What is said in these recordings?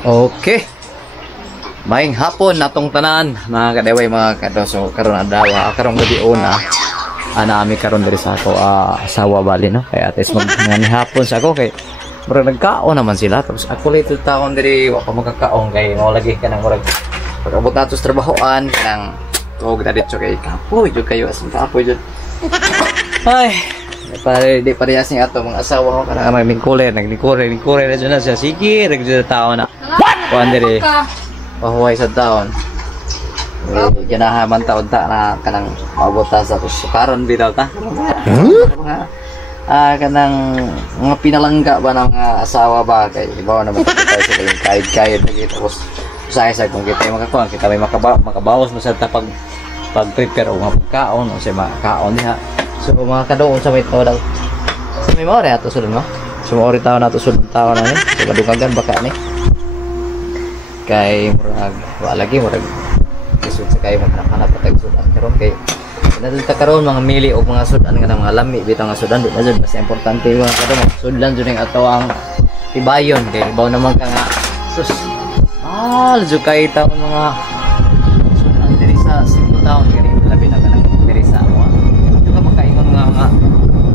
Okay. Maing hapon natong tanan mga kadeway mga kadoso karon adlaw karong gabi una ana ami karon diri sa ako asawa bali no kay ates magngani hapon sa ako kay murag nagkaon naman sila tapos ako lito taon diri wa pa magkakaon kay mao lagi kanang murag pag-abot nato sa trabahoan kanang tog na dito kay kapoy jud kayo asin kapoy jud ay pare di parehas ni ato mga asawa ko kanang may mingkule nagnikure na dyan na siya sige nagdito tao na kuan diri pahuway sa taon ganahaman taon ta na kanang maabot ta sa karon bitaw ta kanang mga pinalangga ba ng mga asawa ba kay ibaw naman tayo sa kayong kahit na kita tapos usay kung kita makakuha kita may makabawas mo sa pag prepare o mga pagkaon o sa mga kaon diha so mga kadoon sa may tao daw sa may mga ato sulod mo sumori tao na to sulod tao na ni so kadugagan baka ni kay murag wa lagi murag isud sa kay maghanap patag sudan karon kay nadulta karon mga mili og mga sudan nga mga lami bitaw nga sudan di na jud mas importante mga karon sudan jud ang ato ang tibayon kay ibaw naman ka nga sus jud kay taon mga sudan diri sa Cebu town kay labi na kanang diri sa mo jud ka makaingon nga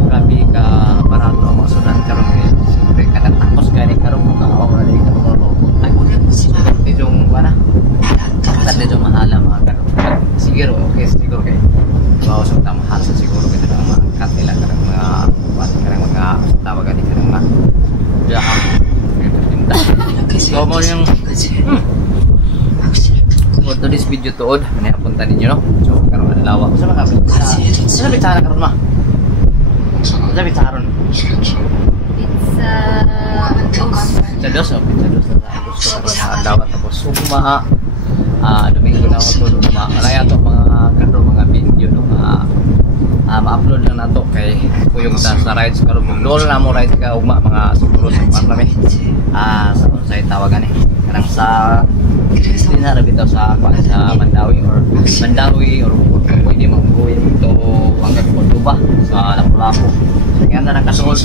grabe ka aparato ang mga sudan karon kay siyempre kada tapos kay karon mga awang na karon yung wala tanda yung mahala mga ganun siguro okay siguro kay bawas ang tamahal sa siguro kita ng mga angkat nila karang mga tawagan nila ng mga jahang tinda so mo yung for today's video tuod napunta ninyo no so karon adlaw sa mga sa bitara karon ma sa bitaron pizza dos sa adlaw tapos suma Domingo na ako to malaya to mga kadto mga video no ma-upload lang nato kay kuyog sa rides karon dol na mo rides ka ugma mga siguro sa parlame sa unsay tawagan ni kanang sa dinara bitaw sa Mandawi or pwede mag-going to hanggang Cordoba sa Lapu-Lapu kaya na nakasuol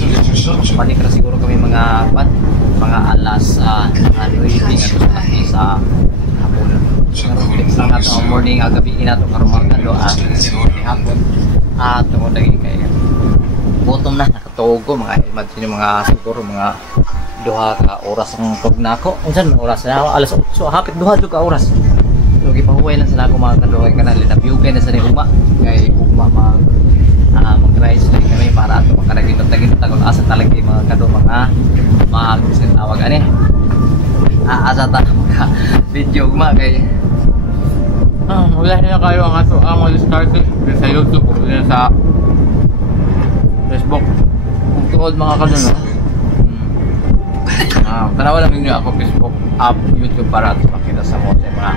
balik na siguro kami mga alas 9 at sa hapon fix lang nato ang morning gabi nato karon mga kado hapon tungod lagi kay bottom na nakatuog ko mga imagine mga siguro mga duha ka oras ang tug nako unsan oras na alas 8 hapit duha jud ka oras so gipahuway lang sa nako mga kado kay kanang linabiyugan na sa ni ugma kay ugma mag-rise lang kami para ato makaragito tagol asa talaga mga kado mga gusto tawag ani asa ta mga video ugma kay wala na kayo ang ato ang discard sa YouTube o sa Facebook kung tuod mga kado no tanawa lang ninyo ako Facebook YouTube para ato makita sa mga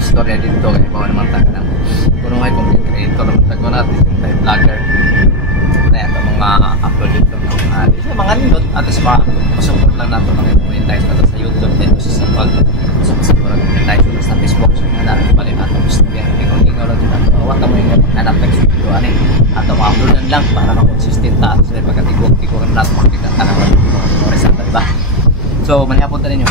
istorya dito kay bawa naman taga na kung may content creator naman taga na type vlogger na ito mga upload dito sa mga nindot at sa support lang nato mag-monetize nato sa YouTube din sa monetize sa Facebook so nga natin pala nato gusto yan ikaw lang dito wata mo yung hanap ng video ato ma-uploadan lang para makonsistent ta sila pagkatigog nato makikita ka naman result diba so manihapon ta ninyo